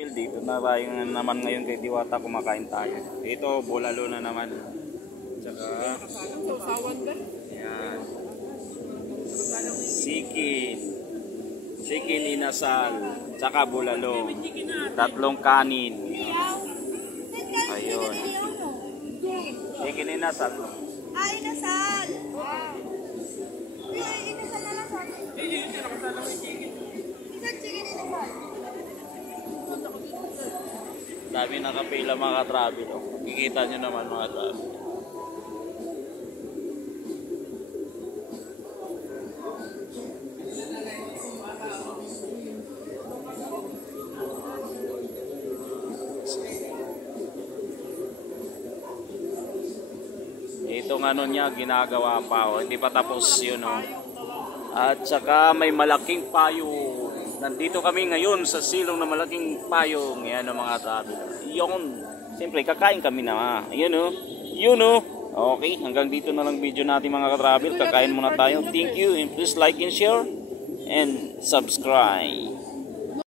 Phil, dito na tayo naman ngayon kay Diwata, kumakain tayo. Ito, bulalo na naman. Tsaka, yan. Sikin inasal. Tsaka bulalo. 3 kanin. Ayun. Sikin inasal. Inasal. Inasal na lang sa akin. Isang chicken inasal. Dami nakapila mga ka-travel. Kikita nyo naman mga travel. Itong ano niya, ginagawa pa. Hindi pa tapos yun. At saka may malaking payong. Nandito kami ngayon sa silong na malaking payong. Yan o mga travel. Yun. Siyempre, kakain kami na. Yun o. Yun o. Okay, hanggang dito na lang video natin mga ka-travel. Kakain muna tayo. Thank you. And please like and share. And subscribe.